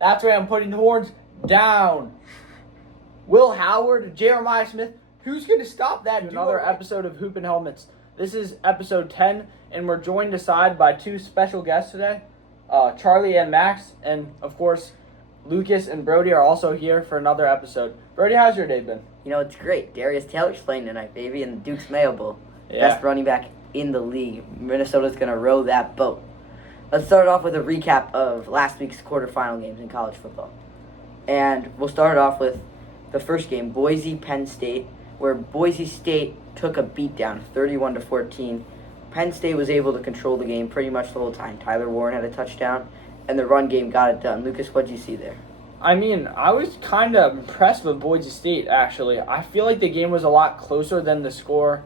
That's right, I'm putting the horns down. Will Howard, Jeremiah Smith, who's going to stop that? Another episode of Hoop and Helmets. This is episode 10, and we're joined aside by two special guests today, Charlie and Max, and of course, Lucas and Brody are also here for another episode. Brody, how's your day been? You know, it's great. Darius Taylor's playing tonight, baby, in the Duke's Mayo Bowl. Yeah. Best running back in the league. Minnesota's going to row that boat. Let's start off with a recap of last week's quarterfinal games in college football. And we'll start off with the first game, Boise-Penn State, where Boise State took a beatdown, 31-14. Penn State was able to control the game pretty much the whole time. Tyler Warren had a touchdown, and the run game got it done. Lucas, what did you see there? I mean, I was kind of impressed with Boise State, actually. I feel like the game was a lot closer than the score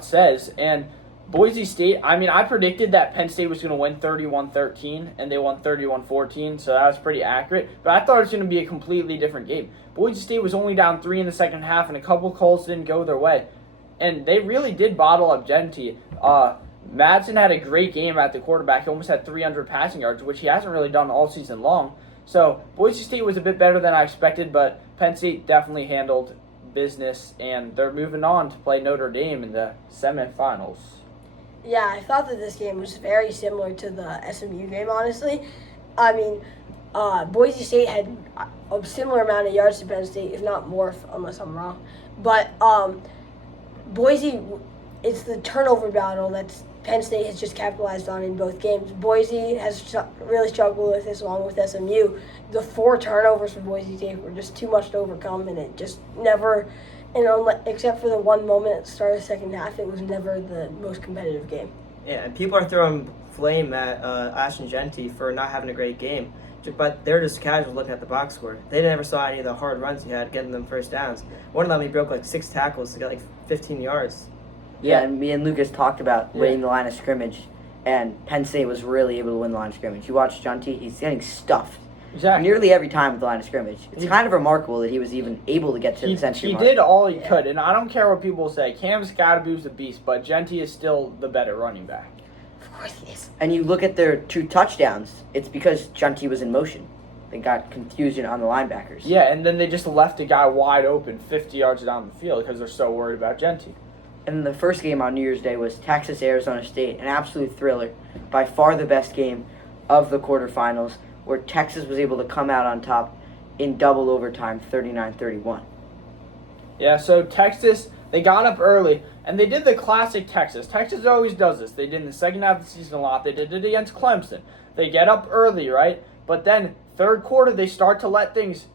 says. And Boise State, I mean, I predicted that Penn State was going to win 31-13, and they won 31-14, so that was pretty accurate. But I thought it was going to be a completely different game. Boise State was only down 3 in the second half, and a couple calls didn't go their way. And they really did bottle up Genty. Madsen had a great game at the quarterback. He almost had 300 passing yards, which he hasn't really done all season long. So Boise State was a bit better than I expected, but Penn State definitely handled business, and they're moving on to play Notre Dame in the semifinals. Yeah, I thought that this game was very similar to the SMU game, honestly. I mean, Boise State had a similar amount of yards to Penn State, if not more, unless I'm wrong. But Boise, it's the turnover battle that Penn State has just capitalized on in both games. Boise has really struggled with this along with SMU. The 4 turnovers for Boise State were just too much to overcome, and it just never, except for the one moment at the start of the second half, it was never the most competitive game. Yeah, and people are throwing flame at Ashton Genty for not having a great game, but they're just casual looking at the box score. They never saw any of the hard runs he had getting them first downs. One of them he broke like 6 tackles to get like 15 yards. Yeah, and me and Lucas talked about winning the line of scrimmage, and Penn State was really able to win the line of scrimmage. You watch Genty, he's getting stuffed. Exactly. Nearly every time with the line of scrimmage. It's kind of remarkable that he was even able to get to the century mark. He did all he could, and I don't care what people say. Cam Scadaboo's a beast, but Genty is still the better running back. Of course he is. And you look at their 2 touchdowns, it's because Genty was in motion. They got confusion on the linebackers. Yeah, and then they just left a guy wide open 50 yards down the field because they're so worried about Genty. And the first game on New Year's Day was Texas-Arizona State, an absolute thriller. By far the best game of the quarterfinals, where Texas was able to come out on top in double overtime, 39-31. Yeah, so Texas, they got up early, and they did the classic Texas. Texas always does this. They did in the second half of the season a lot. They did it against Clemson. They get up early, right? But then third quarter, they start to let things,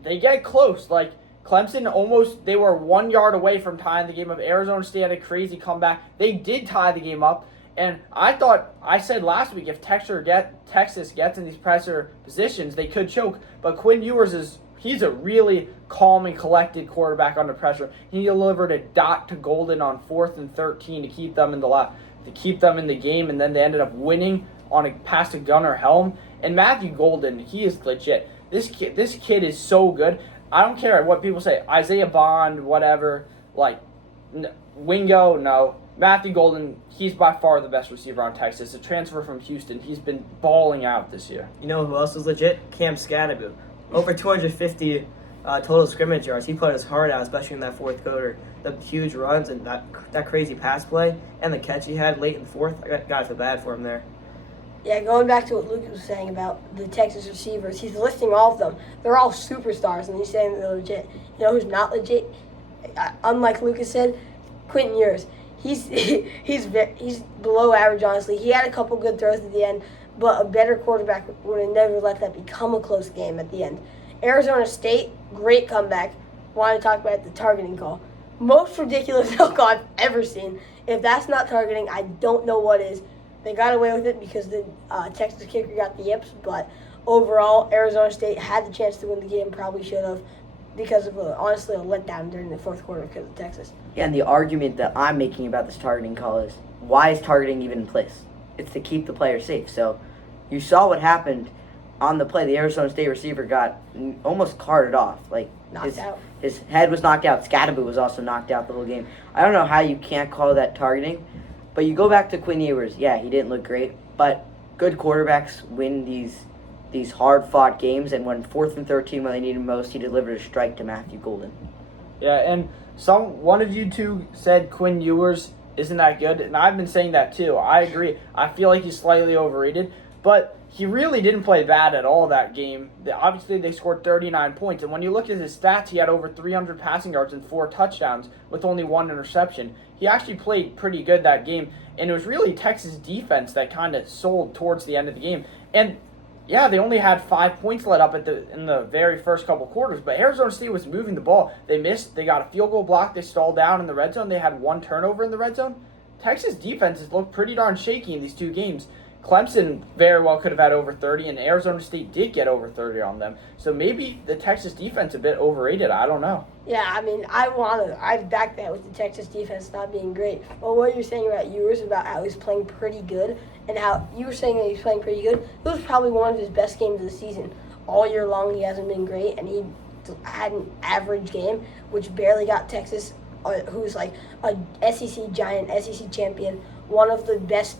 they get close. Like Clemson they were 1 yard away from tying the game up. Arizona State had a crazy comeback. They did tie the game up. And I said last week, if Texas gets in these pressure positions, they could choke. But Quinn Ewers he's a really calm and collected quarterback under pressure. He delivered a dot to Golden on 4th and 13 to keep them in the game, and then they ended up winning on a pass to Gunnar Helm. And Matthew Golden, he is legit. This kid is so good. I don't care what people say. Isaiah Bond, whatever, Wingo, no. Matthew Golden, he's by far the best receiver on Texas. A transfer from Houston. He's been balling out this year. You know who else is legit? Cam Scadaboo. Over 250 total scrimmage yards. He put his heart out, especially in that fourth quarter. The huge runs and that crazy pass play and the catch he had late in the fourth. I got to feel bad for him there. Yeah, going back to what Lucas was saying about the Texas receivers, he's listing all of them. They're all superstars, and he's saying they're legit. You know who's not legit? Unlike Lucas said, Quentin Ewers. He's below average, honestly. He had a couple good throws at the end, but a better quarterback would have never let that become a close game at the end. Arizona State, great comeback. Want to talk about the targeting call. Most ridiculous no call I've ever seen. If that's not targeting, I don't know what is. They got away with it because the Texas kicker got the yips, but overall, Arizona State had the chance to win the game, probably should have, because of honestly a letdown during the fourth quarter because of Texas. Yeah, and the argument that I'm making about this targeting call is, why is targeting even in place? It's to keep the player safe. So you saw what happened on the play. The Arizona State receiver got almost carted off. Knocked out. His head was knocked out. Scadaboo was also knocked out the whole game. I don't know how you can't call that targeting. But you go back to Quinn Ewers. Yeah, he didn't look great. But good quarterbacks win these these hard-fought games, and when 4th and 13 when they needed most, he delivered a strike to Matthew Golden. Yeah, and one of you two said Quinn Ewers isn't that good, and I've been saying that too. I agree. I feel like he's slightly overrated, but he really didn't play bad at all that game. Obviously, they scored 39 points, and when you look at his stats, he had over 300 passing yards and 4 touchdowns with only 1 interception. He actually played pretty good that game, and it was really Texas defense that kind of sold towards the end of the game. And yeah, they only had 5 points let up in the very first couple quarters, but Arizona State was moving the ball. They missed. They got a field goal block. They stalled down in the red zone. They had 1 turnover in the red zone. Texas defenses looked pretty darn shaky in these 2 games. Clemson very well could have had over 30, and Arizona State did get over 30 on them. So maybe the Texas defense a bit overrated. I don't know. Yeah, I mean, I'd back that with the Texas defense not being great. But what you're saying about Ewers, about how he's playing pretty good, and how you were saying that he's playing pretty good, this was probably one of his best games of the season. All year long, he hasn't been great, and he had an average game, which barely got Texas, who's like a SEC giant, SEC champion, one of the best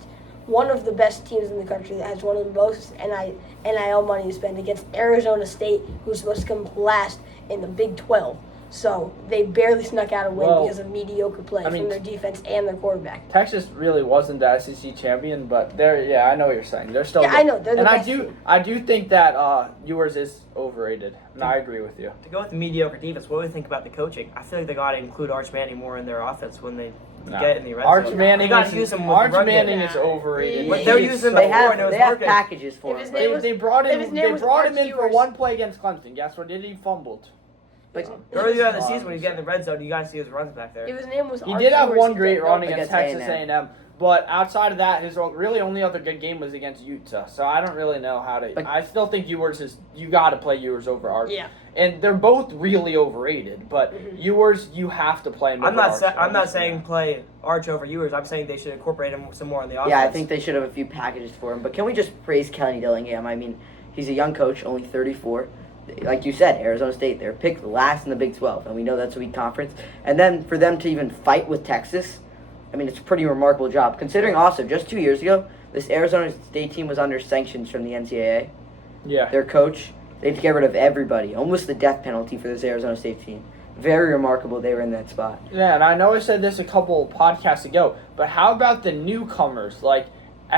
teams in the country that has one of the most NIL money to spend against Arizona State, who's supposed to come last in the Big 12. So they barely snuck out a win because of mediocre play from their defense and their quarterback. Texas really wasn't the SEC champion, but I know what you're saying. They're still good. I know. They're the best. I do think that Ewers is overrated, and I agree with you. To go with the mediocre defense, what do we think about the coaching? I feel like they got to include Arch Manning more in their offense when they get in the red Arch zone. Manning They gotta use him with Arch run game. Manning is overrated. But they're using They before have and it was they have working. packages for If his him. name was- They brought if his him. name They was brought Arch him in for Ewers. 1 play against Clemson. Guess what? He fumbled. But Earlier in the season, when you get in the red zone, you got to see his runs back there. If his name was He Arch did have Ewers, one he'd great get run no- against Against Texas A&M. A&M, but outside of that, his really only other good game was against Utah. So I don't really know how to. But- I still think Ewers is. You got to play Ewers over Arch. Yeah. And they're both really overrated, but Ewers, you have to play him. I'm over not. Arch. I'm not saying play Arch over Ewers. I'm saying they should incorporate him some more on the offense. Yeah, I think they should have a few packages for him. But can we just praise Kenny Dillingham? I mean, he's a young coach, only 34. Like you said, Arizona State, they're picked last in the Big 12, and we know that's a weak conference. And then for them to even fight with Texas, I mean, it's a pretty remarkable job. Considering also, just 2 years ago, this Arizona State team was under sanctions from the NCAA. Yeah. Their coach, they had to get rid of everybody, almost the death penalty for this Arizona State team. Very remarkable they were in that spot. Yeah, and I know I said this a couple podcasts ago, but how about the newcomers like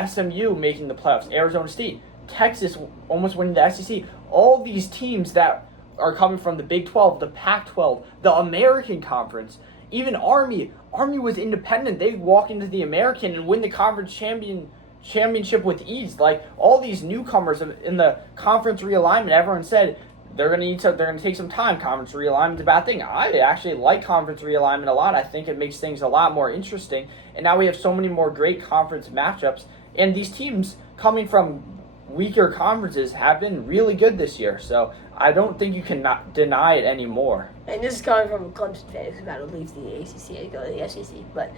SMU making the playoffs, Arizona State, Texas almost winning the SEC? All these teams that are coming from the Big 12, the Pac-12, the American Conference, even Army. Army was independent. They walk into the American and win the conference championship with ease. Like all these newcomers in the conference realignment, everyone said they're gonna take some time. Conference realignment's a bad thing. I actually like conference realignment a lot. I think it makes things a lot more interesting. And now we have so many more great conference matchups. And these teams coming from weaker conferences have been really good this year. So I don't think you can not deny it anymore. And this is coming from a Clemson fan who's about to leave the ACC and go to the SEC. But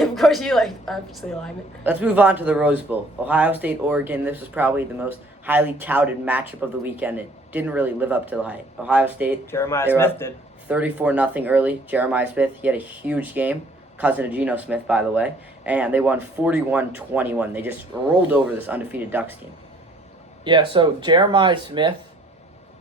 of course, you like obviously alignment. Let's move on to the Rose Bowl. Ohio State, Oregon, this was probably the most highly touted matchup of the weekend. It didn't really live up to the hype. Ohio State, Jeremiah they were Smith up did. 34-0 early. Jeremiah Smith, he had a huge game. Cousin of Geno Smith, by the way. And they won 41-21. They just rolled over this undefeated Ducks team. Yeah, so Jeremiah Smith,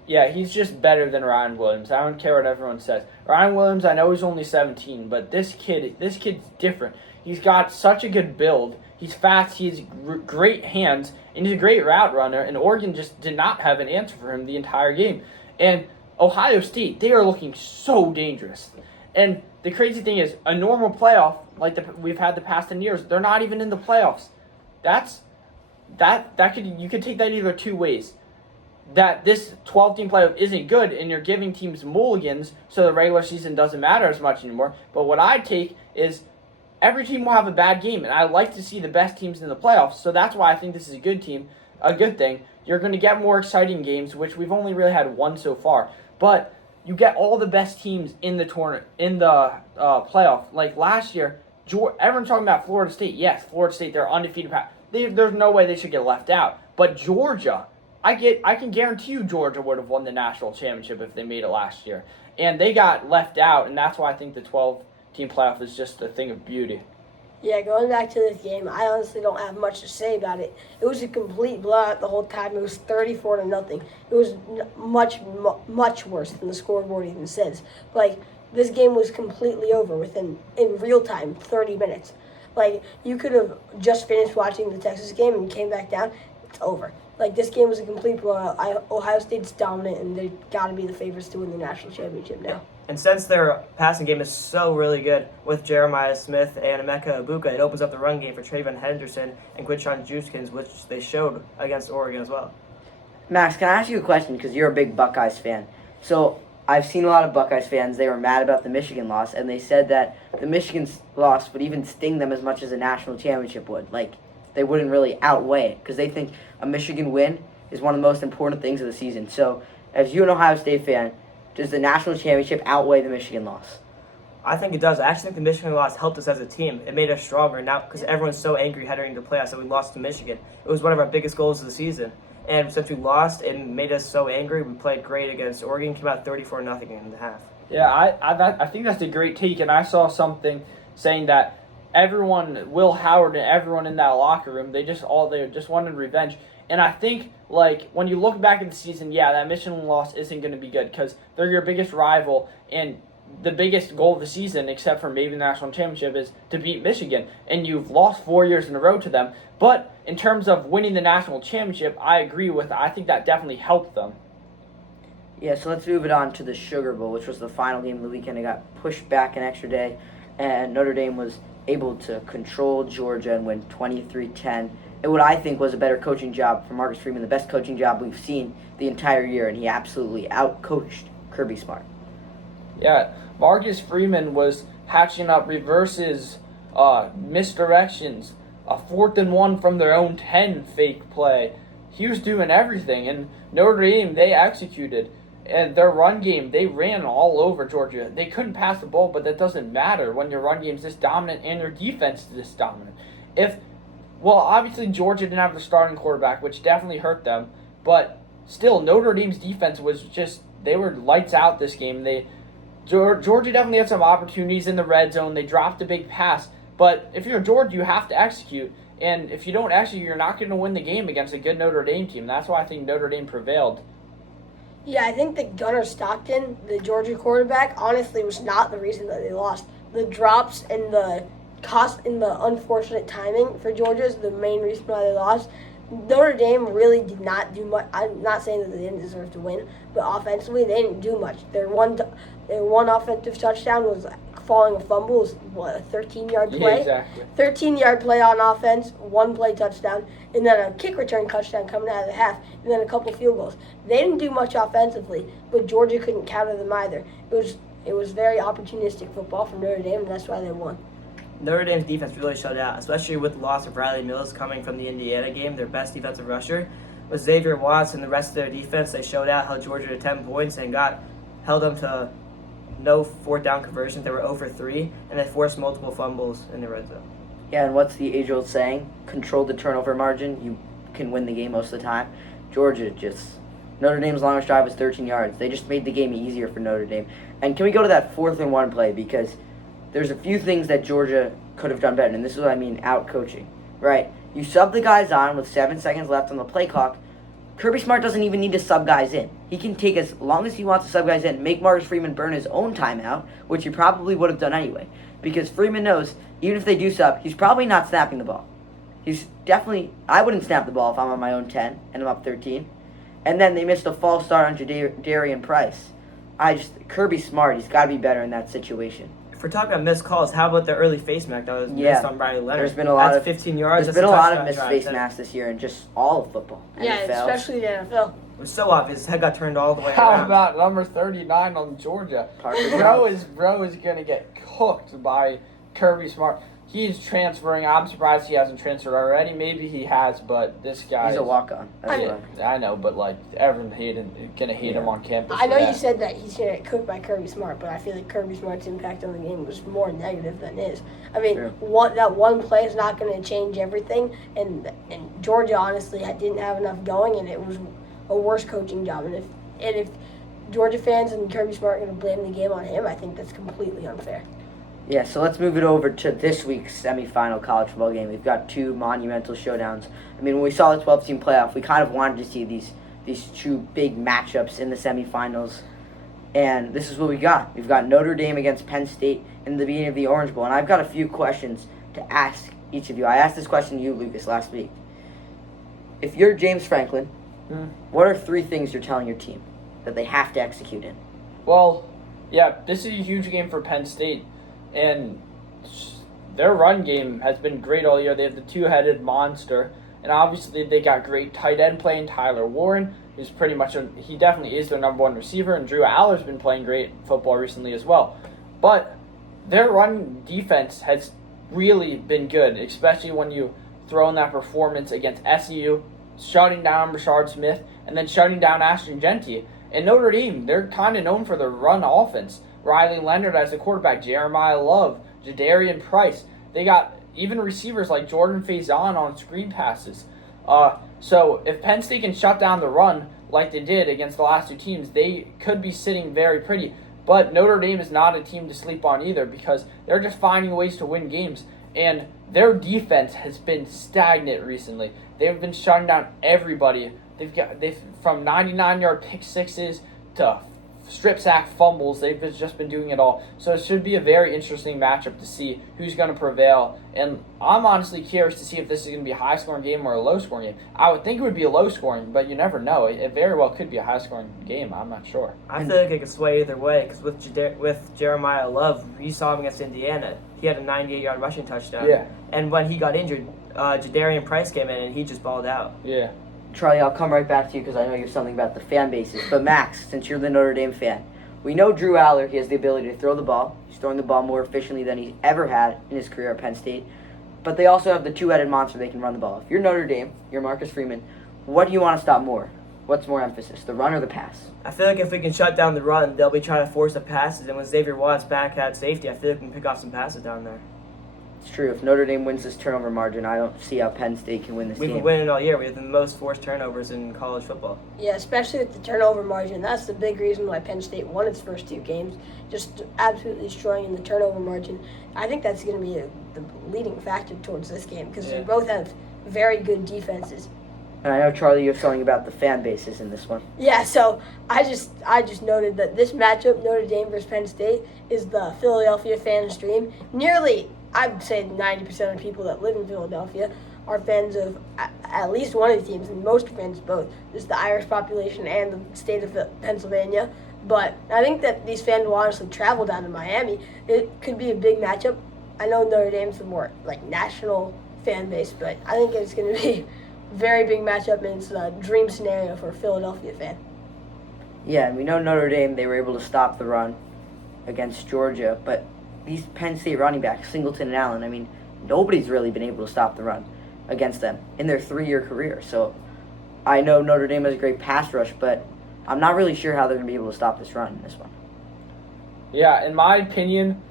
yeah, he's just better than Ryan Williams. I don't care what everyone says. Ryan Williams, I know he's only 17, but this kid's different. He's got such a good build. He's fast. He has great hands, and he's a great route runner. And Oregon just did not have an answer for him the entire game. And Ohio State, they are looking so dangerous. And the crazy thing is, a normal playoff like we've had the past 10 years, they're not even in the playoffs. You could take that either two ways. That this 12-team playoff isn't good, and you're giving teams mulligans, so the regular season doesn't matter as much anymore. But what I take is every team will have a bad game, and I like to see the best teams in the playoffs. So that's why I think this is a good thing. You're going to get more exciting games, which we've only really had one so far. But you get all the best teams in the tournament, in the playoff. Like last year, everyone's talking about Florida State. Yes, Florida State, they're undefeated. There's no way they should get left out. But Georgia, I can guarantee you Georgia would have won the national championship if they made it last year. And they got left out, and that's why I think the 12-team playoff is just a thing of beauty. Yeah, going back to this game, I honestly don't have much to say about it. It was a complete blowout the whole time. It was 34-0. It was much worse than the scoreboard even says. Like, this game was completely over in real time, 30 minutes. Like, you could have just finished watching the Texas game and came back down. It's over. Like, this game was a complete blowout. Ohio State's dominant, and they got to be the favorites to win the national championship now. And since their passing game is so really good with Jeremiah Smith and Emeka Ibuka, it opens up the run game for Trayvon Henderson and Quinshon Judkins, which they showed against Oregon as well. Max, can I ask you a question? Because you're a big Buckeyes fan. So I've seen a lot of Buckeyes fans. They were mad about the Michigan loss, and they said that the Michigan loss would even sting them as much as a national championship would. Like, they wouldn't really outweigh it because they think a Michigan win is one of the most important things of the season. So, as you an Ohio State fan, does the national championship outweigh the Michigan loss? I think it does. I actually think the Michigan loss helped us as a team. It made us stronger now because everyone's so angry heading into playoffs that we lost to Michigan. It was one of our biggest goals of the season. And since we lost, it made us so angry. We played great against Oregon, came out 34-0 in the half. Yeah, I think that's a great take, and I saw something saying that everyone, Will Howard and everyone in that locker room, they just wanted revenge. And I think, like, when you look back at the season, yeah, that Michigan loss isn't going to be good because they're your biggest rival, and the biggest goal of the season, except for maybe the national championship, is to beat Michigan. And you've lost 4 years in a row to them. But in terms of winning the national championship, I agree with that. I think that definitely helped them. Yeah, so let's move it on to the Sugar Bowl, which was the final game of the weekend. It got pushed back an extra day, and Notre Dame was able to control Georgia and win 23-10. And what I think was a better coaching job for Marcus Freeman, the best coaching job we've seen the entire year, and he absolutely out-coached Kirby Smart. Yeah, Marcus Freeman was hatching up reverses, misdirections, a 4th and 1 from their own 10 fake play. He was doing everything, and Notre Dame, they executed. And their run game, they ran all over Georgia. They couldn't pass the ball, but that doesn't matter when your run game is this dominant and your defense is this dominant. Obviously Georgia didn't have the starting quarterback, which definitely hurt them, but still Notre Dame's defense was they were lights out this game. Georgia definitely had some opportunities in the red zone. They dropped a big pass, but if you're Georgia, you have to execute. And if you don't execute, you're not going to win the game against a good Notre Dame team. That's why I think Notre Dame prevailed. Yeah, I think that Gunnar Stockton, the Georgia quarterback, honestly was not the reason that they lost. The drops and the unfortunate timing for Georgia is the main reason why they lost. Notre Dame really did not do much. I'm not saying that they didn't deserve to win, but offensively they didn't do much. Their one offensive touchdown was falling a fumble. It was, a 13-yard play? Yeah, exactly. 13-yard play on offense, 1 play touchdown, and then a kick return touchdown coming out of the half, and then a couple field goals. They didn't do much offensively, but Georgia couldn't counter them either. It was very opportunistic football from Notre Dame, and that's why they won. Notre Dame's defense really showed out, especially with the loss of Riley Mills coming from the Indiana game. Their best defensive rusher was Xavier Watts, and the rest of their defense, they showed out, held Georgia to 10 points and held them to no 4th down conversions. They were 0 for 3, and they forced multiple fumbles in the red zone. Yeah, and what's the age-old saying? Control the turnover margin. You can win the game most of the time. Notre Dame's longest drive was 13 yards. They just made the game easier for Notre Dame. And can we go to that 4th and 1 play? Because there's a few things that Georgia could have done better, and this is what I mean, out-coaching. Right? You sub the guys on with 7 seconds left on the play clock. Kirby Smart doesn't even need to sub guys in. He can take as long as he wants to sub guys in, make Marcus Freeman burn his own timeout, which he probably would have done anyway. Because Freeman knows, even if they do sub, he's probably not snapping the ball. I wouldn't snap the ball if I'm on my own 10 and I'm up 13. And then they missed a false start on Darian Price. Kirby Smart, he's got to be better in that situation. If we're talking about missed calls, how about the early face mask that was missed on Riley Leonard? There's been a lot That's of 15 yards. There's been a lot of missed face masks this year in just all of football. Yeah, NFL. especially the NFL. It was so obvious. His head got turned all the way How around. about number 39 on Georgia? Parker Bro Jones. is going to get cooked by Kirby Smart. He's transferring. I'm surprised he hasn't transferred already. Maybe he has, but this guy... He's a walk-on. I know, but everyone gonna hate him on campus. I know you said that he's going to get cooked by Kirby Smart, but I feel like Kirby Smart's impact on the game was more negative than his. I mean, that one play is not going to change everything, and Georgia honestly didn't have enough going, and it was a worse coaching job. And if Georgia fans and Kirby Smart are going to blame the game on him, I think that's completely unfair. Yeah, so let's move it over to this week's semifinal college football game. We've got two monumental showdowns. I mean, when we saw the 12-team playoff, we kind of wanted to see these two big matchups in the semifinals. And this is what we got. We've got Notre Dame against Penn State in the beginning of the Orange Bowl. And I've got a few questions to ask each of you. I asked this question to you, Lucas, last week. If you're James Franklin, what are 3 things you're telling your team that they have to execute in? Well, yeah, this is a huge game for Penn State, and their run game has been great all year. They have the two-headed monster, and obviously they got great tight end playing Tyler Warren, who's he definitely is their number 1 receiver, and Drew Aller's been playing great football recently as well. But their run defense has really been good, especially when you throw in that performance against SU, shutting down Rashard Smith, and then shutting down Ashton Genty. And Notre Dame, they're kind of known for their run offense. Riley Leonard as the quarterback, Jeremiah Love, Jadarian Price. They got even receivers like Jordan Faison on screen passes. So if Penn State can shut down the run like they did against the last 2 teams, they could be sitting very pretty. But Notre Dame is not a team to sleep on either, because they're just finding ways to win games. And their defense has been stagnant recently. They've been shutting down everybody. They've from 99-yard pick sixes to strip sack fumbles. They've just been doing it all. So it should be a very interesting matchup to see who's going to prevail. And I'm honestly curious to see if this is going to be a high-scoring game or a low-scoring game. I would think it would be a low-scoring, but you never know. It very well could be a high-scoring game. I'm not sure. I feel like it could sway either way, because with Jeremiah Love, you saw him against Indiana. He had a 98-yard rushing touchdown. Yeah. And when he got injured, Jadarian Price came in, and he just balled out. Yeah. Charlie, I'll come right back to you because I know you have something about the fan bases. But Max, since you're the Notre Dame fan, we know Drew Aller, he has the ability to throw the ball. He's throwing the ball more efficiently than he's ever had in his career at Penn State. But they also have the two-headed monster they can run the ball. If you're Notre Dame, you're Marcus Freeman, what do you want to stop more? What's more emphasis, the run or the pass? I feel like if we can shut down the run, they'll be trying to force the passes. And with Xavier Watts back at safety, I feel like we can pick off some passes down there. It's true. If Notre Dame wins this turnover margin, I don't see how Penn State can win this We've game. been winning all year. We have the most forced turnovers in college football. Yeah, especially with the turnover margin. That's the big reason why Penn State won its first 2 games, just absolutely destroying in the turnover margin. I think that's going to be the leading factor towards this game, because they both have very good defenses. And I know, Charlie, you have something about the fan bases in this one. Yeah, so I just noted that this matchup, Notre Dame versus Penn State, is the Philadelphia fans' dream. Nearly, I'd say 90% of people that live in Philadelphia are fans of at least one of the teams, and most fans of both. Just the Irish population and the state of Pennsylvania. But I think that these fans will honestly travel down to Miami. It could be a big matchup. I know Notre Dame's the more national fan base, but I think it's going to be a very big matchup, and it's a dream scenario for a Philadelphia fan. Yeah, and we know Notre Dame, they were able to stop the run against Georgia, but these Penn State running backs, Singleton and Allen, I mean, nobody's really been able to stop the run against them in their 3-year career. So I know Notre Dame has a great pass rush, but I'm not really sure how they're going to be able to stop this run in this one. Yeah, in my opinion,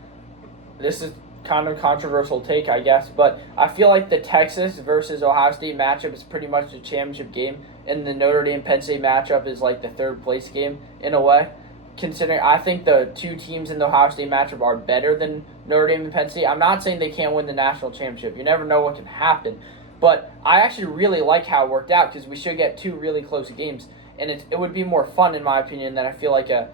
this is kind of a controversial take, I guess, but I feel like the Texas versus Ohio State matchup is pretty much a championship game, and the Notre Dame-Penn State matchup is like the third-place game in a way. Considering I think the 2 teams in the Ohio State matchup are better than Notre Dame and Penn State. I'm not saying they can't win the national championship. You never know what can happen. But I actually really like how it worked out, because we should get 2 really close games. And it would be more fun, in my opinion, than I feel like a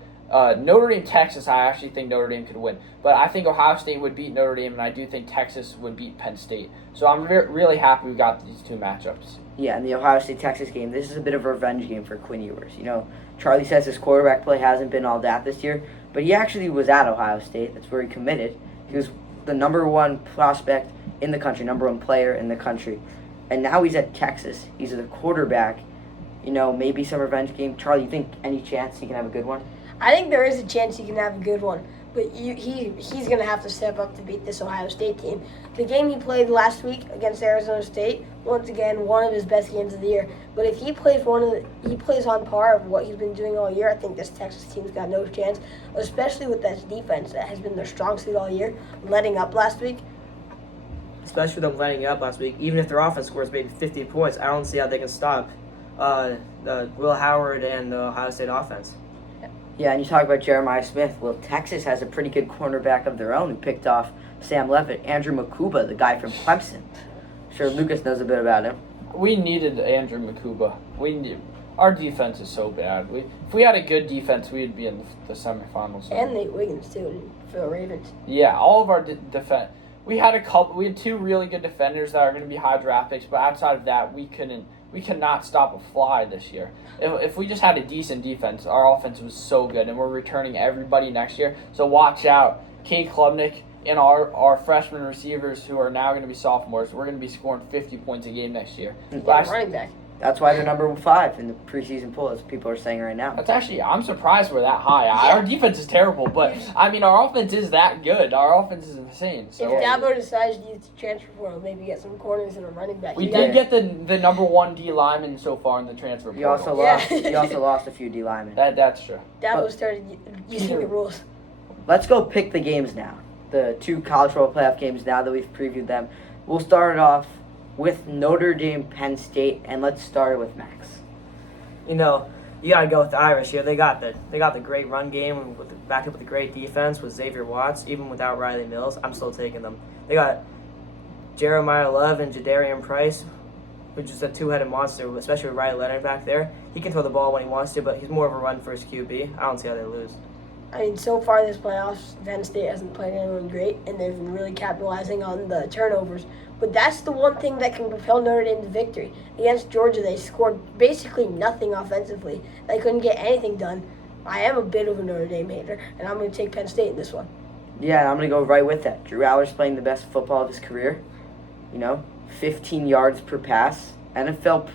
Notre Dame-Texas. I actually think Notre Dame could win. But I think Ohio State would beat Notre Dame, and I do think Texas would beat Penn State. So I'm really happy we got these 2 matchups. Yeah, in the Ohio State-Texas game, this is a bit of a revenge game for Quinn Ewers. You know, Charlie says his quarterback play hasn't been all that this year, but he actually was at Ohio State. That's where he committed. He was the number 1 prospect in the country, number 1 player in the country. And now he's at Texas. He's the quarterback. You know, maybe some revenge game. Charlie, you think any chance he can have a good one? I think there is a chance he can have a good one, but he's going to have to step up to beat this Ohio State team. The game he played last week against Arizona State, once again, one of his best games of the year. But if he plays on par of what he's been doing all year, I think this Texas team's got no chance, especially with that defense that has been their strong suit all year, letting up last week. Especially with them letting up last week. Even if their offense scores maybe 50 points, I don't see how they can stop Will Howard and the Ohio State offense. Yeah, and you talk about Jeremiah Smith. Well, Texas has a pretty good cornerback of their own who picked off Sam Levitt. Andrew Makuba, the guy from Clemson. Sure, Lucas knows a bit about him. We needed Andrew Makuba. Our defense is so bad. If we had a good defense, we'd be in the semifinals. And Nate Wiggins too for the Ravens. Yeah, all of our defense. We had two really good defenders that are going to be high draft picks, but outside of that, we could not stop a fly this year. If we just had a decent defense, our offense was so good, and we're returning everybody next year. So watch out, Kate Klubnik and our freshman receivers who are now going to be sophomores. We're going to be scoring 50 points a game next year. Running back. That's why they're number 5 in the preseason poll, as people are saying right now. That's actually, I'm surprised we're that high. Our defense is terrible, but I mean, our offense is that good. Our offense is insane. So If Dabo decides to use the transfer portal, maybe get some corners and a running back. we did get the number 1 D lineman so far in the transfer He portal. also lost a few D linemen. That's true. Dabo started using the rules. Let's go pick the games now. The 2 college football playoff games now that we've previewed them. We'll start it off with Notre Dame, Penn State, and let's start with Max. You gotta go with the Irish here. They got the great run game backed up with a great defense with Xavier Watts, even without Riley Mills. I'm still taking them. They got Jeremiah Love and Jadarian Price, which is a two-headed monster, especially with Riley Leonard back there. He can throw the ball when he wants to, but he's more of a run-first QB. I don't see how they lose. I mean, so far this playoffs, Penn State hasn't played anyone great, and they've been really capitalizing on the turnovers. But that's the one thing that can propel Notre Dame to victory. Against Georgia, they scored basically nothing offensively. They couldn't get anything done. I am a bit of a Notre Dame hater, and I'm going to take Penn State in this one. Yeah, and I'm going to go right with that. Drew Aller's playing the best football of his career. 15 yards per pass. NFL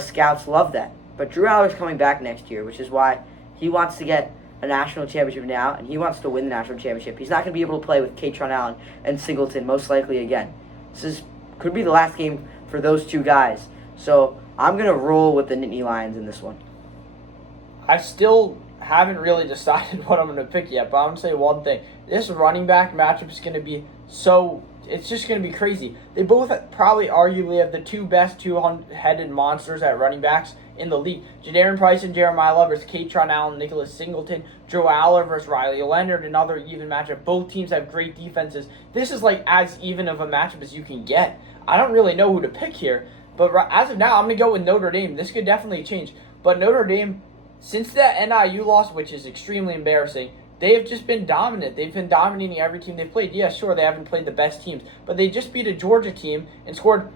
scouts love that. But Drew Aller's coming back next year, which is why he wants to get a national championship now, and he wants to win the national championship. He's not going to be able to play with Katron Allen and Singleton, most likely again. Could be the last game for those 2 guys. So I'm going to roll with the Nittany Lions in this one. I still haven't really decided what I'm going to pick yet, but I'm going to say one thing. This running back matchup is going to be it's just going to be crazy. They both probably arguably have the 2 best 2-headed monsters at running backs in the league. Jadarian Price and Jeremiah Love versus Katron Allen, Nicholas Singleton, Drew Aller versus Riley Leonard, another even matchup. Both teams have great defenses. This is like as even of a matchup as you can get. I don't really know who to pick here, but as of now, I'm going to go with Notre Dame. This could definitely change. But Notre Dame, since that NIU loss, which is extremely embarrassing, they have just been dominant. They've been dominating every team they've played. Yeah, sure, they haven't played the best teams, but they just beat a Georgia team and scored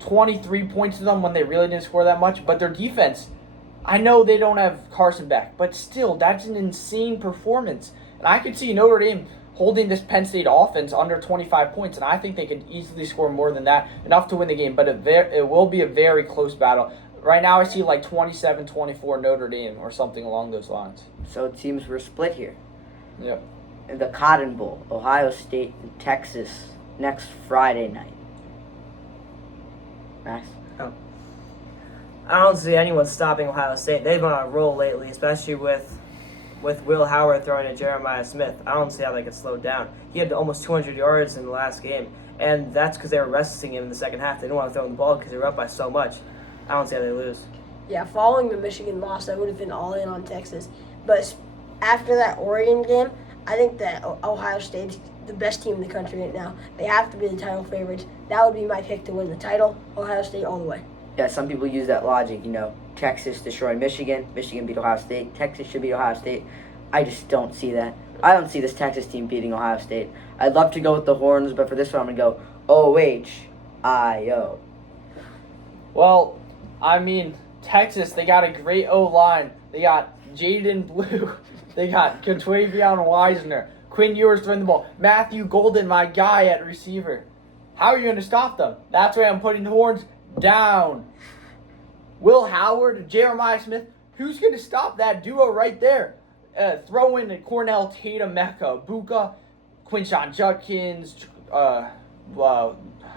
23 points to them when they really didn't score that much. But their defense, I know they don't have Carson Beck, but still, that's an insane performance. And I could see Notre Dame holding this Penn State offense under 25 points, and I think they could easily score more than that, enough to win the game. But it will be a very close battle. Right now, I see like 27-24 Notre Dame or something along those lines. So teams were split here. Yep. In the Cotton Bowl, Ohio State and Texas next Friday night. Max? I don't see anyone stopping Ohio State. They've been on a roll lately, especially with Will Howard throwing to Jeremiah Smith. I don't see how they get slowed down. He had almost 200 yards in the last game, and that's because they were resting him in the second half. They didn't want to throw him the ball because they were up by so much. I don't see how they lose. Yeah, following the Michigan loss, I would have been all in on Texas. But after that Oregon game, I think that Ohio State's the best team in the country right now. They have to be the title favorites. That would be my pick to win the title. Ohio State all the way. Yeah, some people use that logic, Texas destroyed Michigan, Michigan beat Ohio State, Texas should beat Ohio State. I just don't see that. I don't see this Texas team beating Ohio State. I'd love to go with the Horns, but for this one I'm going to go OHIO. Well, I mean, Texas, they got a great O-line. They got Jaden Blue. They got Contavion Wisner. Quinn Ewers throwing the ball. Matthew Golden, my guy at receiver. How are you going to stop them? That's why I'm putting the Horns down. Will Howard, Jeremiah Smith. Who's going to stop that duo right there? Throw in Cornell Tatum, Mecca, Buka, Quinshon Judkins,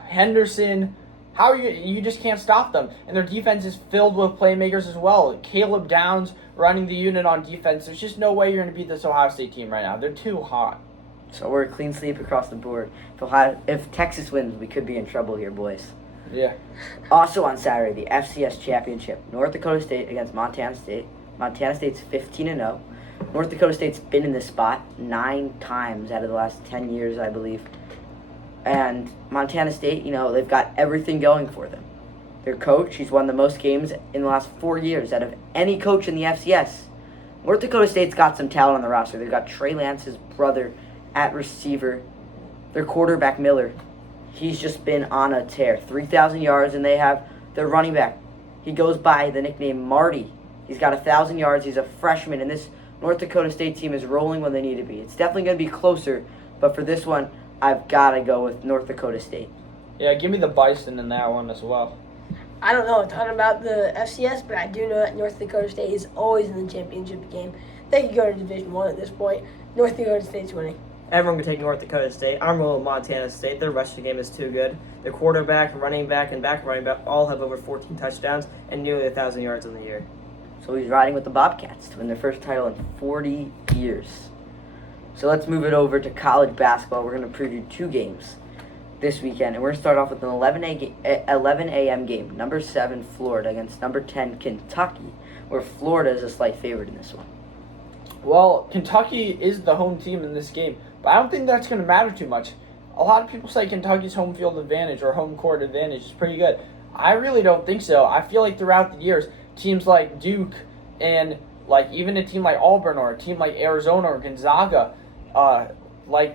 Henderson. How are you just can't stop them. And their defense is filled with playmakers as well. Caleb Downs running the unit on defense. There's just no way you're going to beat this Ohio State team right now. They're too hot. So we're a clean sweep across the board. If Texas wins, we could be in trouble here, boys. Yeah. Also on Saturday, the FCS Championship. North Dakota State against Montana State. Montana State's 15-0. North Dakota State's been in this spot 9 times out of the last 10 years, I believe. And Montana State, they've got everything going for them. Their coach, he's won the most games in the last 4 years out of any coach in the FCS. North Dakota State's got some talent on the roster. They've got Trey Lance's brother at receiver. Their quarterback, Miller, he's just been on a tear. 3,000 yards, and they have their running back. He goes by the nickname Marty. He's got 1,000 yards. He's a freshman, and this North Dakota State team is rolling when they need to be. It's definitely going to be closer, but for this one, I've got to go with North Dakota State. Yeah, give me the Bison in that one as well. I don't know a ton about the FCS, but I do know that North Dakota State is always in the championship game. They could go to Division I at this point. North Dakota State's winning. Everyone can take North Dakota State. I'm rolling with Montana State. Their rushing game is too good. Their quarterback, running back, and back running back all have over 14 touchdowns and nearly 1,000 yards in the year. So he's riding with the Bobcats to win their first title in 40 years. So let's move it over to college basketball. We're going to preview 2 games this weekend, and we're going to start off with an 11 a.m. game. Number 7 Florida against number 10 Kentucky, where Florida is a slight favorite in this one. Well, Kentucky is the home team in this game, but I don't think that's going to matter too much. A lot of people say Kentucky's home field advantage or home court advantage is pretty good. I really don't think so. I feel like throughout the years, teams like Duke and even a team like Auburn or a team like Arizona or Gonzaga,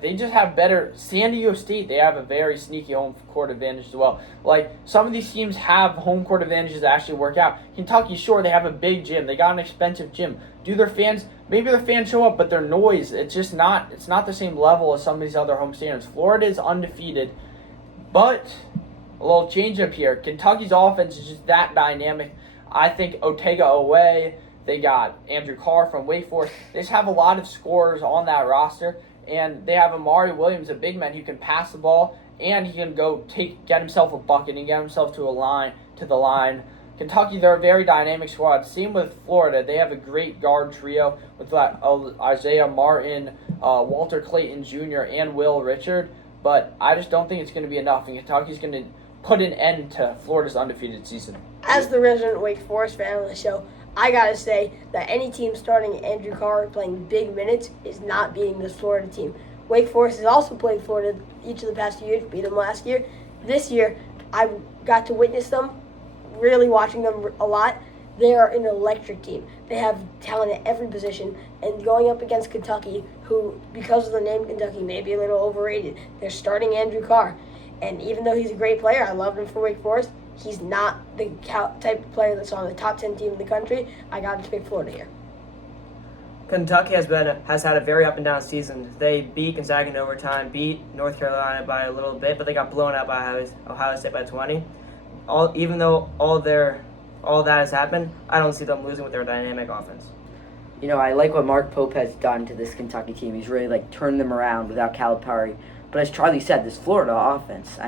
they just have better. San Diego State, they have a very sneaky home court advantage as well. Some of these teams have home court advantages that actually work out. Kentucky, sure, they have a big gym. They got an expensive gym. Maybe their fans show up, but their noise, it's not the same level as some of these other home standards. Florida is undefeated, but a little change up here. Kentucky's offense is just that dynamic. I think Otega-Oweh, they got Andrew Carr from Wake Forest. They just have a lot of scorers on that roster. And they have Amari Williams, a big man who can pass the ball, and he can get himself a bucket and get himself to the line. Kentucky, they're a very dynamic squad. Same with Florida. They have a great guard trio with Isaiah Martin, Walter Clayton Jr., and Will Richard. But I just don't think it's going to be enough, and Kentucky's going to put an end to Florida's undefeated season. As the resident Wake Forest fan on the show, I gotta say that any team starting Andrew Carr playing big minutes is not beating this Florida team. Wake Forest has also played Florida each of the past 2 years, beat them last year. This year, I got to witness them, really watching them a lot. They are an electric team. They have talent at every position, and going up against Kentucky, who, because of the name Kentucky, may be a little overrated, they're starting Andrew Carr. And even though he's a great player, I love him for Wake Forest, he's not the type of player that's on the top 10 team in the country. I got to pick Florida here. Kentucky has had a very up and down season. They beat Gonzaga in overtime, beat North Carolina by a little bit, but they got blown out by Ohio State by 20. Even though all that has happened, I don't see them losing with their dynamic offense. I like what Mark Pope has done to this Kentucky team. He's really turned them around without Calipari. But as Charlie said, this Florida offense,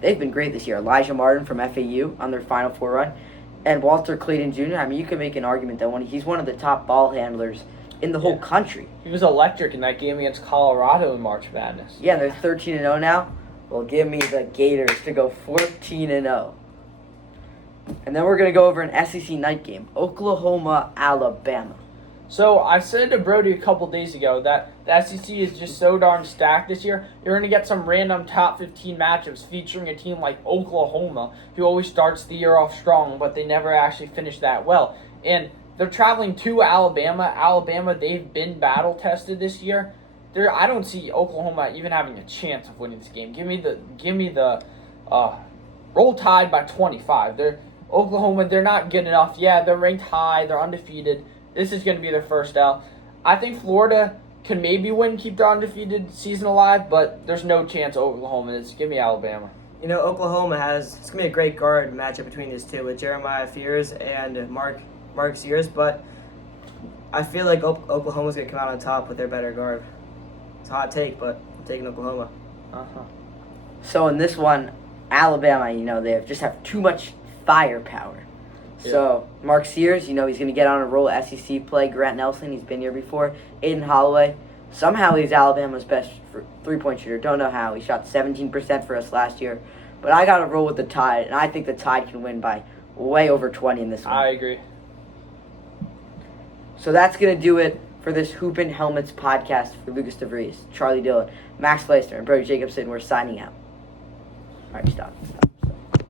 they've been great this year. Elijah Martin from FAU on their Final Four run, and Walter Clayton Jr. You can make an argument that he's one of the top ball handlers in the whole country. He was electric in that game against Colorado in March Madness. Yeah, they're 13-0 now. Well, give me the Gators to go 14-0. And then we're going to go over an SEC night game, Oklahoma, Alabama. So I said to Brody a couple days ago that the SEC is just so darn stacked this year. You're going to get some random top 15 matchups featuring a team like Oklahoma, who always starts the year off strong, but they never actually finish that well. And they're traveling to Alabama. Alabama, they've been battle tested this year. I don't see Oklahoma even having a chance of winning this game. Give me the Roll Tide by 25. Oklahoma, they're not good enough. Yeah, they're ranked high. They're undefeated. This is going to be their first L. I think Florida can maybe keep their undefeated season alive, but there's no chance Oklahoma is. Give me Alabama. Oklahoma it's going to be a great guard matchup between these two with Jeremiah Fears and Mark Sears, but I feel like Oklahoma's going to come out on top with their better guard. It's a hot take, but I'm taking Oklahoma. So in this one, Alabama, they just have too much firepower. Yeah. So Mark Sears, he's going to get on a roll at SEC play. Grant Nelson, he's been here before. Aiden Holloway, somehow he's Alabama's best three-point shooter. Don't know how. He shot 17% for us last year. But I got to roll with the Tide, and I think the Tide can win by way over 20 in this one. I agree. So that's going to do it for this Hoopin' Helmets podcast for Lucas DeVries, Charlie Dillon, Max Fleister, and Brody Jacobson. We're signing out. All right, stop.